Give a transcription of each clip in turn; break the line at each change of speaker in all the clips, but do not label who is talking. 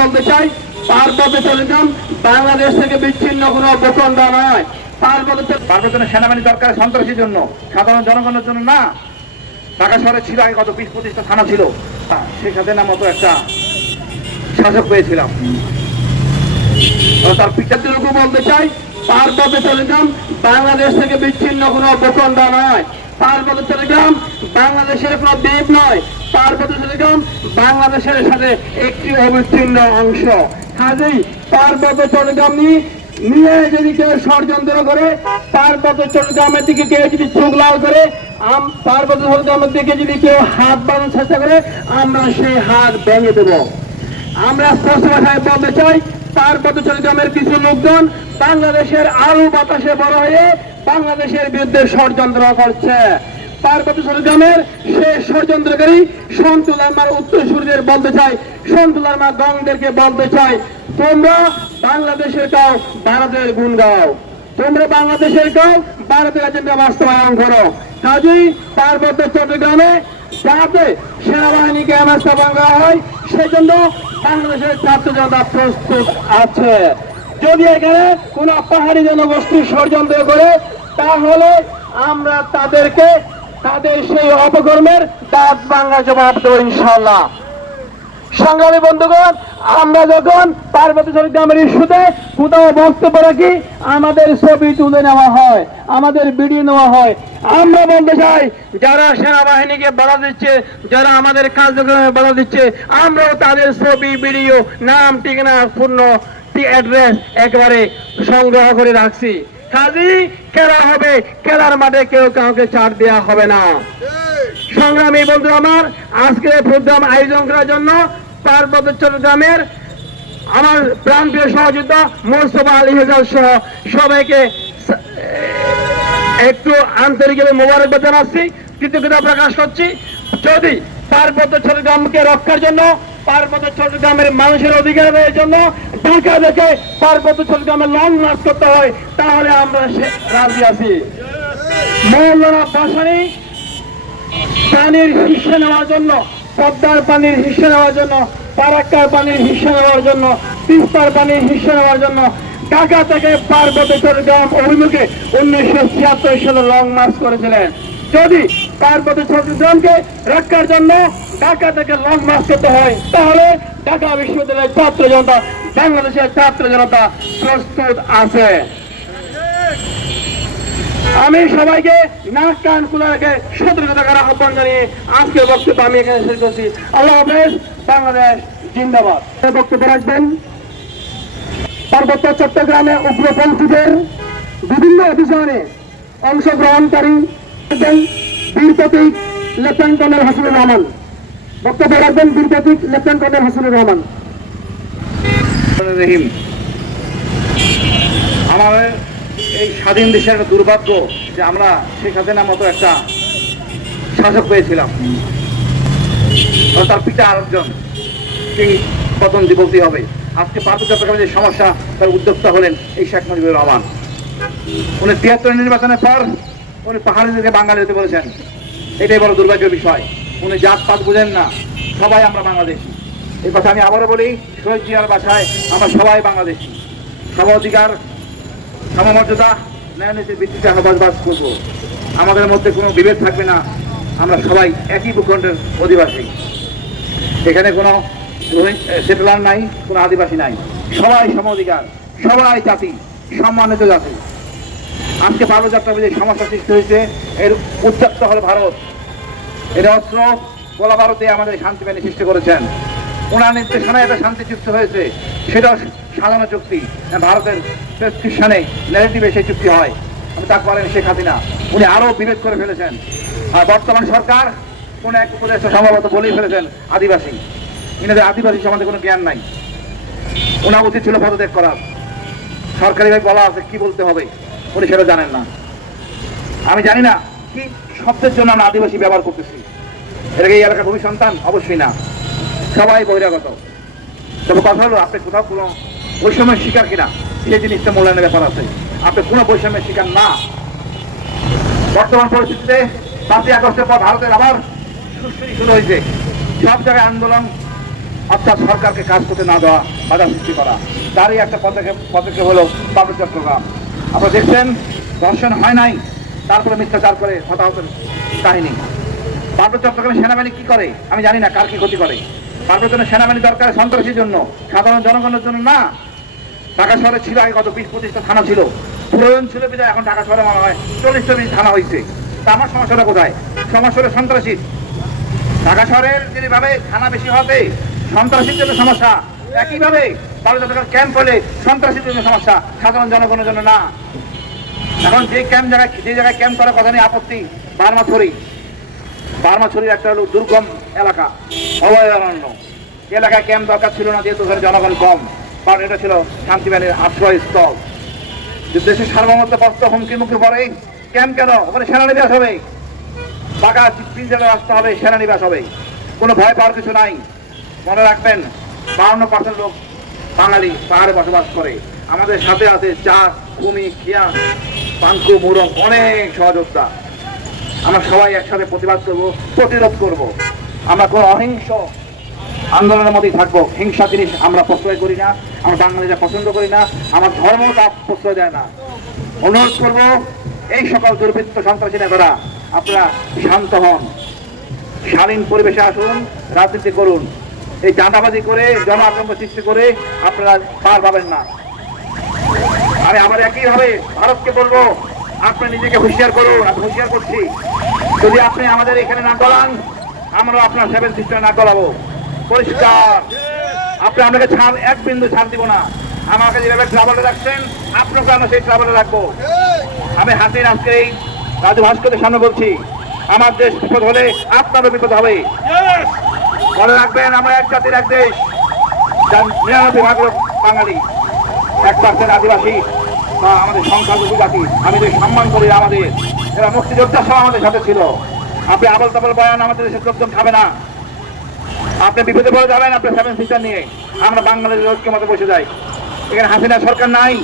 বলতে চাই পার্বত্য চট্টগ্রাম বাংলাদেশ থেকে বিচ্ছিন্ন কোনো ভূখণ্ড নয়। পার্বত্য
পার্বত্য সেনাবাহিনী দরকার সন্ত্রাসীর জন্য সাধারণ জনগণের জন্য না। ঢাকা শহরে ছিল আগে কত বিশ পঁচিশটা থানা ছিল হ্যাঁ, শেখ হাসিনার মতো একটা শাসক পেয়েছিলাম।
তার পিতাটুকু বলতে চাই পার্বত্য চট্টগ্রাম বাংলাদেশ থেকে বিচ্ছিন্ন কোনো ভূখণ্ড নয়। পার্বত্য চট্টগ্রাম বাংলাদেশের কোনো দ্বীপ নয়। পার্বত্য চট্টগ্রাম বাংলাদেশের সাথে একটি অবিচ্ছিন্ন অংশ। কাজেই পার্বত্য চট্টগ্রাম নিয়ে নিয়ে যদি কেউ ষড়যন্ত্র করে পার্বত্য চট্টগ্রামের দিকে কেউ যদি চোখ লাল করে, আম পার্বত্য চট্টগ্রামের দিকে যদি কেউ হাত বাঁধানোর চেষ্টা করে, আমরা সেই হাত ভেঙে দেবো। আমরা স্পষ্ট ভাষায় বলতে চাই পার্বত্য চট্টগ্রামের কিছু লোকজন বাংলাদেশের আলু বাতাসে বড় হয়ে বাংলাদেশের বিরুদ্ধে ষড়যন্ত্র করছে। পার্বত্য চট্টগ্রামের সে ষড়যন্ত্রকারী সন্তুল আমার উত্তরসূরিদের বলতে চাই। সন্তুল আমার গংদেরকে বলতে চাই। তোমরা বাংলাদেশের কাও ভারতের গুণ গাও তোমরা বাংলাদেশের কাও ভারতের এজেন্ডা বাস্তবায়ন করো। কাজেই পার্বত্য চট্টগ্রামে যাতে সেনাবাহিনীকে আমার স্থাপন করা হয়, সেজন্য বাংলাদেশের ছাত্র জনতা প্রস্তুত আছে। যদি এখানে কোন পাহাড়ি জনগোষ্ঠী ষড়যন্ত্র করে, তাহলে আমরা তাদেরকে তাদের সেই অপকর্মের দাঁত বাংলা জবাব দেবো ইনশাল্লাহ সংগ্রামী বন্ধুগণ, আমরা যখন পার্বতী চট্টগ্রামের ইস্যুতে কোথাও বক্তব্য রাখি, আমাদের ছবি তুলে নেওয়া হয়, আমাদের ভিডিও নেওয়া হয়। আমরা বলতে চাই, যারা সেনাবাহিনীকে বাধা দিচ্ছে, যারা আমাদের কার্যক্রমে বাধা দিচ্ছে, আমরাও তাদের ছবি, ভিডিও, নাম, ঠিকানা, পূর্ণ অ্যাড্রেস একেবারে সংগ্রহ করে রাখছি। কাজী, খেলা হবে। খেলার মাঠে কেউ কাউকে ছাড় দেওয়া হবে না। সংগ্রামী বন্ধু আমার, আজকে প্রোগ্রাম আয়োজন করার জন্য পার্বত্য চট্টগ্রামের আমার প্রান্তীয় সহযোদ্ধা মোস্তফা আলী হেজাল সহ সবাইকে একটু আন্তরিকভাবে মোবারকবাদ জানাচ্ছি। কৃতজ্ঞতা প্রকাশ করছি। যদি পার্বত্য চট্টগ্রামকে রক্ষার জন্য পার্বত্য চট্টগ্রামের মানুষের অধিকারের জন্য ঢাকা দেখে পার্বত্য চট্টগ্রামে লং মার্চ করতে হয়, তাহলে আমরা রাজি আছি। মৌলানা বাসানি পানির হিসা নেওয়ার জন্য, পদ্মার পানির হিসা নেওয়ার জন্য, পারাক্কার পানির হিসা নেওয়ার জন্য, তিস্তার পানির হিসা নেওয়ার জন্য ঢাকা থেকে পার্বত্য চট্টগ্রাম অভিমুখে উনিশশো ছিয়াত্তর সালে লং মার্চ করেছিলেন। যদি পার্বত্য চট্টগ্রামকে রক্ষার জন্য ঢাকা থেকে লং মার্চ করতে হয়, তাহলে ঢাকা বিশ্ববিদ্যালয়ের ছাত্র জনতা, বাংলাদেশের ছাত্র জনতা প্রস্তুত আছে। আমি সবাইকে নাক, কান খুলে রেখে সতর্কতা করার আহ্বান জানিয়ে আজকের বক্তব্য আমি এখানে শেষ করছি। আল্লাহ হাফেজ, বাংলাদেশ জিন্দাবাদ। বক্তব্য রাখবেন। পার্বত্য চট্টগ্রামে উগ্রপন্থীদের বিভিন্ন অভিযানে অংশগ্রহণকারী বীর প্রতীক হাসিনুর রহমান। বক্তব্য রাখবেন বীর প্রতীক হাসিনুর রহমান।
রহিম, আমাদের এই স্বাধীন দেশের দুর্ভাগ্য যে আমরা শেখ মতো একটা শাসক পেয়েছিলাম। তার পিতা আরেকজন কিং পতন যুবতী হবে। আজকে পার্বত্য যে সমস্যা, তার উদ্যোক্তা হলেন এই শেখ মুজিবুর রহমান। উনি তিয়াত্তর নির্বাচনের পর উনি পাহাড়িদেরকে বাঙালি হতে বলেছেন। এটাই বড় দুর্ভাগ্যের বিষয়। উনি জাত পাত বুঝেন না। সবাই আমরা বাংলাদেশি। এই কথা আমি আবারও বলি, শহীদ জিয়ার বাসায় আমরা সবাই বাংলাদেশি। সব অধিকার, সমমর্যাদা ন্যায় নীতির ভিত্তিতে আমরা বসবাস করব। আমাদের মধ্যে কোনো বিভেদ থাকবে না। আমরা সবাই একই ভূখণ্ডের অধিবাসী। এখানে কোনো সেটেলার নাই, কোনো আদিবাসী নাই। সবাই সম অধিকার, সবাই জাতি, সম্মানিত জাতি। আজকে ভারত যাত্রা যে সমস্যা সৃষ্টি হয়েছে। এর উত্তপ্ত হল ভারত। এর অস্ত্র গোলা ভারতে আমাদের শান্তি বাহিনী সৃষ্টি করেছেন। ওনার নির্দেশনায় একটা শান্তি চুক্তি হয়েছে। সেটা সাধারণ চুক্তি। ভারতের প্রেসক্রিপশনে নেগেটিভে সেই চুক্তি হয়। আমি তাকে বলেন শেখ হাসিনা, উনি আরও বিভেদ করে ফেলেছেন। আর বর্তমান সরকার কোন এক উপদেষ্টা সম্ভবত বলেই ফেলেছেন, আদিবাসী। এনাদের আদিবাসী সম্বন্ধে কোনো জ্ঞান নাই। ওনার উচিত ছিল পদত্যাগ করার। সরকারিভাবে বলা আছে, কি বলতে হবে? উনি সেটা জানেন না। আমি জানি না কি শব্দের জন্য আমরা আদিবাসী ব্যবহার করতেছি। এটা কি এই এলাকার ভূমি সন্তান? অবশ্যই না। সবাই বহিরাগত। তবে কথা হলো, আপনি কোথাও কোনো বৈষম্যের শিকার কিনা, সেই জিনিসটা মূল্যায়নের ব্যাপার আছে। আপনি কোনো বৈষম্যের শিকার না। বর্তমান পরিস্থিতিতে পাঁচই আগস্টের পর ভারতের আবার সুশ্রী শুরু হয়েছে। সব জায়গায় আন্দোলন, অর্থাৎ সরকারকে কাজ করতে না দেওয়া, বাধা সৃষ্টি করা। তারই একটা পদক্ষেপ পদক্ষেপ হলো পাবলিক চট্টগ্রাম। আপনারা দেখছেন, দর্শন হয় নাই। তারপরে মিথ্যাচার করে হতাহতের কাহিনী। পার্বত্য চট্টগ্রামে সেনাবাহিনী কি করে? আমি জানি না কার কি ক্ষতি করে। পার্বত্য জন্য সেনাবাহিনী দরকার সন্ত্রাসীর জন্য, সাধারণ জনগণের জন্য না। ঢাকা শহরে ছিল আগে কত বিশ পঁচিশটা থানা ছিল। প্রয়োজন ছিল বিধায় এখন ঢাকা শহরে মনে হয় চল্লিশ চল্লিশ থানা হয়েছে তা আমার সমস্যাটা কোথায়? সমস্যা হলো সন্ত্রাসী ঢাকা শহরের যেভাবে থানা বেশি হবে সন্ত্রাসীর জন্য সমস্যা। একইভাবে বারো টাকার ক্যাম্প হলে সন্ত্রাসীর জন্য সমস্যা, সাধারণ জনগণের জন্য না। এখন যে ক্যাম্প জায়গায় যে জায়গায় ক্যাম্প করার কথা নেই, আপত্তি বার্মাছড়ি। বার্মাছড়ির একটা হলো দুর্গম এলাকা, অভয়ারণ্য। এলাকায় ক্যাম্প দরকার ছিল না, যেহেতু ওখানে জনগণ কম। কারণ এটা ছিল শান্তিবানের আশ্রয়স্থল। দেশের সার্বভৌমত্ব পস্ত হুমকির মুখে পড়ে ক্যাম্প কেন? ওখানে সেনানিবাস হবে। পাকা পিঞ্জারে রাস্তা হবে, সেনানিবাস হবে। কোনো ভয় পাওয়ার কিছু নাই। মনে রাখবেন বাউন্ন পার্সেন্ট লোক বাঙালি পাহাড়ে বসবাস করে। আমাদের সাথে আছে চা কুমি খিয়া পাঙ্কু মুরং অনেক সহযোদ্ধা। আমরা সবাই একসাথে প্রতিবাদ করব, প্রতিরোধ করব। আমরা কোনো অহিংস আন্দোলনের মধ্যেই থাকব। হিংসা জিনিস আমরা প্রশ্রয় করি না, আমরা বাঙালিরা পছন্দ করি না, আমার ধর্ম তা প্রশ্রয় দেয় না। অনুরোধ করব, এই সকল দুর্বৃত্ত সন্ত্রাসী নেতারা আপনারা শান্ত হন। শালীন পরিবেশে আসুন, রাজনীতি করুন। এই চাঁদাবাজি করে জন আতঙ্ক সৃষ্টি করে আপনারা পার পাবেন না। আমি আমার একইভাবে ভারতকে বলব, আপনি নিজেকে হুঁশিয়ার করুন, আমি হুঁশিয়ার করছি। যদি আপনি আমাদের এখানে না গলান আমরা আপনার সেভেন সিস্টার না গলাবো। পরিষ্কার। আপনি আপনাকে ছাড়, এক বিন্দু ছাড় দিব না। আমাকে যেভাবে ট্রাভেলে রাখছেন, আপনাকে আমরা সেই ট্রাভেলে রাখব। আমি হাসিন আজকে এই রাজু ভাস্করের সামনে বলছি, আমার দেশ বিপদ হলে আপনারও বিপদ হবে। মনে রাখবেন, আমরা এক জাতির এক দেশ। নিরানব্বই ভাগ লোক বাঙালি, এক পার্সেন্ট আদিবাসী, বা আমাদের সংখ্যালঘু জাতি। আমি যে সম্মান করি আমাদের, এরা মুক্তিযোদ্ধা সহ আমাদের সাথে ছিল। আপনি আবল তাবল বয়ান আমাদের দেশের লোকজন খাবে না। আপনি বিপদে পড়ে যাবেন আপনি সেভেন সিস্টার নিয়ে। আমরা বাংলাদেশের ঐক্য মতো বসে যাই। এখানে হাসিনা সরকার নাই।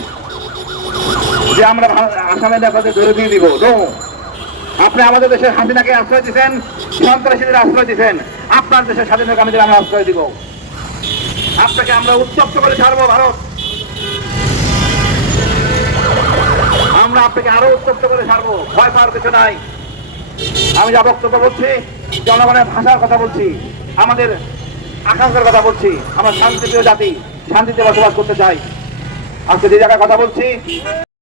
যে আমরা আসামে দেখাতে ধরে দিয়ে দিব। আপনি আমাদের দেশের হাসিনাকে আশ্রয় দিচ্ছেন সন্ত্রাসীদের আশ্রয় দিচ্ছেন আপনার দেশের স্বাধীনতা কামীদের আমরা আশ্রয় দিব। আপনাকে আমরা উত্তপ্ত করে ছাড়বো ভারত। আমরা আপনাকে আরও উত্তপ্ত করে ছাড়বো। ভয় পাওয়ার কিছু নাই। আমি যা বক্তব্য বলছি, জনগণের ভাষার কথা বলছি, আমাদের আকাঙ্ক্ষার কথা বলছি, আমরা শান্তিপ্রিয় জাতি, শান্তিতে বসবাস করতে চাই। আজকে যে জায়গায় কথা বলছি